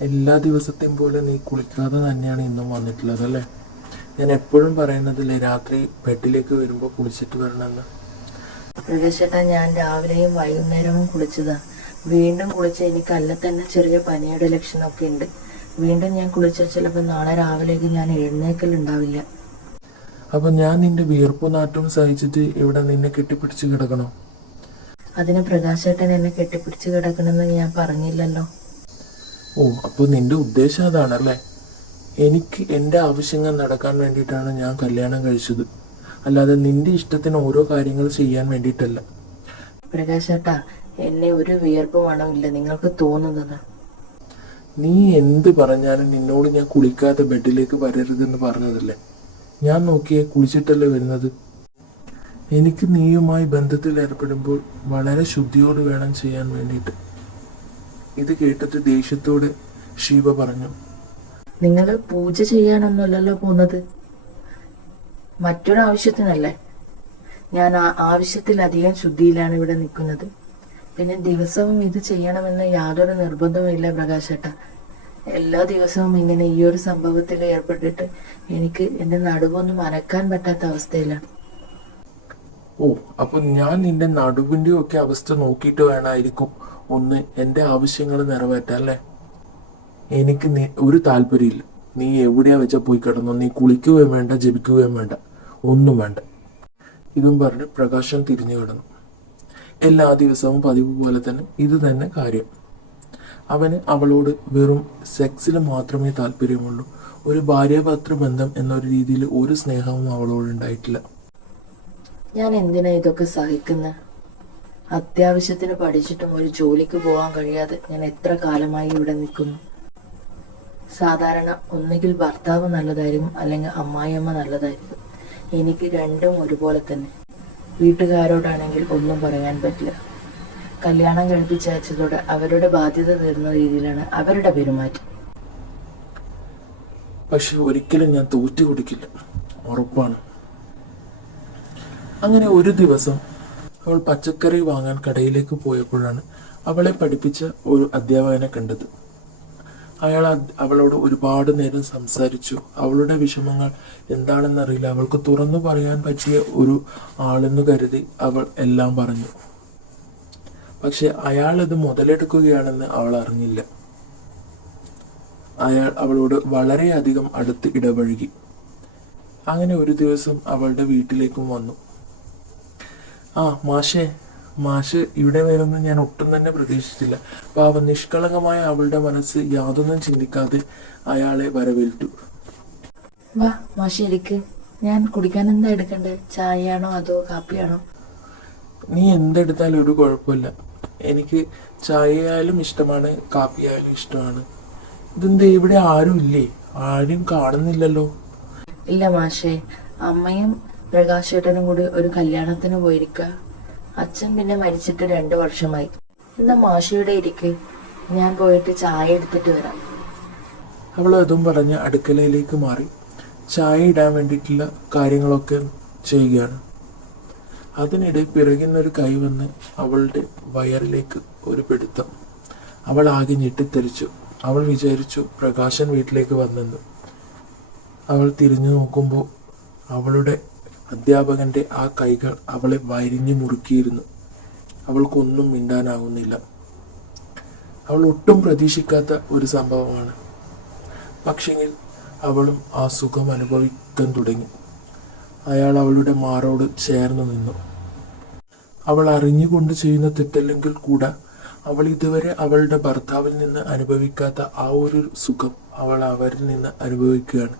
എല്ലാ ദിവസത്തെയും പോലെ നീ കുളിക്കാതെ തന്നെയാണ് ഇന്നും വന്നിട്ടുള്ളത് അല്ലേ? ഞാൻ എപ്പോഴും പറയുന്നതില്ലേ രാത്രി ബെഡിലേക്ക് വരുമ്പോൾ കുളിച്ചിട്ട് വരണമെന്ന്. പ്രകാശേട്ടാ ഞാൻ രാവിലെയും വൈകുന്നേരവും കുളിച്ചതാ. വീണ്ടും കുളിച്ച് എനിക്ക് അല്ല തന്നെ ചെറിയ പനിയുടെ ലക്ഷണമൊക്കെ ഉണ്ട്. വീണ്ടും ഞാൻ കുളിച്ചാൽ ചിലപ്പോൾ നാളെ രാവിലേക്ക് ഞാൻ എഴുന്നേക്കലുണ്ടാവില്ല അപ്പൊ ഞാൻ നിന്റെ വിയർപ്പു നാറ്റവും സഹിച്ചിട്ട് ഇവിടെ നിന്നെ കെട്ടിപ്പിടിച്ച് കിടക്കണോ? അതിന് പ്രകാശേട്ടൻ എന്നെ കെട്ടിപ്പിടിച്ച് കിടക്കണമെന്ന് ഞാൻ പറഞ്ഞില്ലല്ലോ. ഓ അപ്പോൾ നിന്റെ ഉദ്ദേശം അതാണല്ലേ? എനിക്ക് എന്റെ ആവശ്യങ്ങൾ നടക്കാൻ വേണ്ടിയിട്ടാണ് ഞാൻ കല്യാണം കഴിച്ചത്. അല്ലാതെ നിന്റെ ഇഷ്ടത്തിന് ഓരോ കാര്യങ്ങൾ ചെയ്യാൻ വേണ്ടിയിട്ടല്ല. പ്രകാശേട്ടാ എന്നെ ഒരു വിയർപ്പ് മണമില്ല നിങ്ങൾക്ക് തോന്നുന്നത്? നീ എന്ത് പറഞ്ഞാലും നിന്നോട് ഞാൻ കുളിക്കാതെ ബെഡിലേക്ക് വരരുതെന്ന് പറഞ്ഞതല്ലേ? ഞാൻ നോക്കിയേ കുളിച്ചിട്ടല്ലേ വരുന്നത്. എനിക്ക് നീയുമായി ബന്ധത്തിൽ ഏർപ്പെടുമ്പോൾ വളരെ ശുദ്ധിയോട് വേണം ചെയ്യാൻ വേണ്ടിയിട്ട്. ഇത് കേട്ടിട്ട് ദേഷ്യത്തോടെ ശിവ പറഞ്ഞു നിങ്ങൾ പൂജ ചെയ്യാനൊന്നുമല്ലല്ലോ പോകുന്നത്? മറ്റൊരാവശ്യത്തിനല്ലേ? ഞാൻ ആ ആവശ്യത്തിലധികം ശുദ്ധിയിലാണ് ഇവിടെ നിൽക്കുന്നത്. പിന്നെ ദിവസവും ഇത് ചെയ്യണമെന്ന് യാതൊരു നിർബന്ധവുമില്ല പ്രകാശേട്ട. എല്ലാ ദിവസവും ഇങ്ങനെ ഈ ഒരു സംഭവത്തിൽ ഏർപ്പെട്ടിട്ട് എനിക്ക് എന്റെ നടുവൊന്നും അനക്കാൻ പറ്റാത്ത അവസ്ഥയിലാണ്. ഓ അപ്പൊ ഞാൻ നിന്റെ നടുവിന്റെ ഒക്കെ അവസ്ഥ നോക്കിയിട്ട് വേണമായിരിക്കും ഒന്ന് എന്റെ ആവശ്യങ്ങൾ നിറവേറ്റല്ലേ എനിക്ക് നീ ഒരു താല്പര്യമില്ല. നീ എവിടെയാ വെച്ചാൽ പോയി കിടന്നോ? നീ കുളിക്കുകയും വേണ്ട ജപിക്കുകയും വേണ്ട. ഒന്നും വേണ്ട. ഇതും പറഞ്ഞ് പ്രകാശം തിരിഞ്ഞു കിടന്നു. എല്ലാ ദിവസവും പതിവ് പോലെ തന്നെ ഇത് തന്നെ കാര്യം. അവന് അവളോട് വെറും സെക്സിൽ മാത്രമേ താല്പര്യമുള്ളൂ. ഒരു ഭാര്യാഭർത്തൃ ബന്ധം എന്നൊരു രീതിയിൽ ഒരു സ്നേഹവും അവളോട് ഉണ്ടായിട്ടില്ല. ഞാൻ എന്തിനാ ഇതൊക്കെ സഹിക്കുന്നത് അത്യാവശ്യത്തിന് പഠിച്ചിട്ടും ഒരു ജോലിക്ക് പോകാൻ കഴിയാതെ ഞാൻ എത്ര കാലമായി ഇവിടെ നിൽക്കുന്നു. സാധാരണ ഒന്നുകിൽ ഭർത്താവ് നല്ലതായിരിക്കും അല്ലെങ്കിൽ അമ്മായിയമ്മ നല്ലതായിരിക്കും. എനിക്ക് രണ്ടും ഒരുപോലെ തന്നെ. വീട്ടുകാരോടാണെങ്കിൽ ഒന്നും പറയാൻ പറ്റില്ല. കല്യാണം കഴിപ്പിച്ചയച്ചതോടെ അവരുടെ ബാധ്യത തീർന്ന രീതിയിലാണ് അവരുടെ പെരുമാറ്റം. പക്ഷെ ഒരിക്കലും ഞാൻ തോറ്റു കൊടുക്കില്ല. ഉറപ്പാണ്. അങ്ങനെ ഒരു ദിവസം അവൾ പച്ചക്കറി വാങ്ങാൻ കടയിലേക്ക് പോയപ്പോഴാണ് അവളെ പഠിപ്പിച്ച ഒരു അധ്യാപകനെ കണ്ടത്. അയാൾ അവളോട് ഒരുപാട് നേരം സംസാരിച്ചു. അവളുടെ വിഷമങ്ങൾ എന്താണെന്നറിയില്ല. അവൾക്ക് തുറന്നു പറയാൻ പറ്റിയ ഒരു ആളെന്ന് കരുതി അവൾ എല്ലാം പറഞ്ഞു. പക്ഷെ അയാൾ അത് മുതലെടുക്കുകയാണെന്ന് അവൾ അറിഞ്ഞില്ല. അയാൾ അവളോട് വളരെയധികം അടുത്ത് ഇടപഴകി. അങ്ങനെ ഒരു ദിവസം അവളുടെ വീട്ടിലേക്കും വന്നു. ആ മാഷേ മാഷ് ഇവിടെ വരുമെന്ന് ഞാൻ ഒട്ടും തന്നെ പ്രതീക്ഷിച്ചില്ല പാപ നിഷ്കളങ്കമായ അവളുടെ മനസ്സ് യാതൊന്നും ചിന്തിക്കാതെ അയാളെ വരവേൽറ്റു വാ മാഷി ഇരിക്ക്. ഞാൻ കുടിക്കാൻ എന്താ എടുക്കണ്ടേ? ചായയാണോ അതോ കാപ്പിയാണോ? നീ എന്തെടുത്താലും ഒരു കുഴപ്പമില്ല. എനിക്ക് ചായയായാലും ഇഷ്ടമാണ് കാപ്പിയായാലും ഇഷ്ടമാണ്. ഇതെന്താ ഇവിടെ ആരും ഇല്ലേ ആരും കാണുന്നില്ലല്ലോ. ഇല്ല മാഷേ. അമ്മയും പ്രകാശേട്ടനും കൂടി ഒരു കല്യാണത്തിന് പോയിരിക്കുക അച്ഛൻ പിന്നെ മരിച്ചിട്ട് രണ്ടു വർഷമായി. എന്നാ മാഷിയുടെ ഇരിക്ക്. ഞാൻ പോയിട്ട് ചായ എടുത്തിട്ട് വരാം. അവൾ അതും പറഞ്ഞ് അടുക്കളയിലേക്ക് മാറി. ചായ ഇടാൻ വേണ്ടിയിട്ടുള്ള കാര്യങ്ങളൊക്കെ ചെയ്യുകയാണ്. അതിനിടെ പിറകിന്നൊരു കൈ വന്ന് അവളുടെ വയറിലേക്ക് ഒരു പിടുത്തം. അവൾ ആകെ ഞെട്ടിത്തെറിച്ചു. അവൾ വിചാരിച്ചു പ്രകാശൻ വീട്ടിലേക്ക് വന്നെന്ന്. അവൾ തിരിഞ്ഞു നോക്കുമ്പോൾ അവളുടെ അധ്യാപകന്റെ ആ കൈകൾ അവളെ വരിഞ്ഞു മുറുക്കിയിരുന്നു. അവൾക്കൊന്നും മിണ്ടാനാവുന്നില്ല. അവൾ ഒട്ടും പ്രതീക്ഷിക്കാത്ത ഒരു സംഭവമാണ്. പക്ഷെങ്കിൽ അവളും ആ സുഖം അനുഭവിക്കാൻ തുടങ്ങി. അയാൾ അവളുടെ മാറോട് ചേർന്നു നിന്നു. അവൾ അറിഞ്ഞുകൊണ്ട് ചെയ്യുന്ന തെറ്റല്ലെങ്കിൽ കൂടെ അവൾ ഇതുവരെ അവളുടെ ഭർത്താവിൽ നിന്ന് അനുഭവിക്കാത്ത ആ ഒരു സുഖം അവൾ അവരിൽ നിന്ന് അനുഭവിക്കുകയാണ്.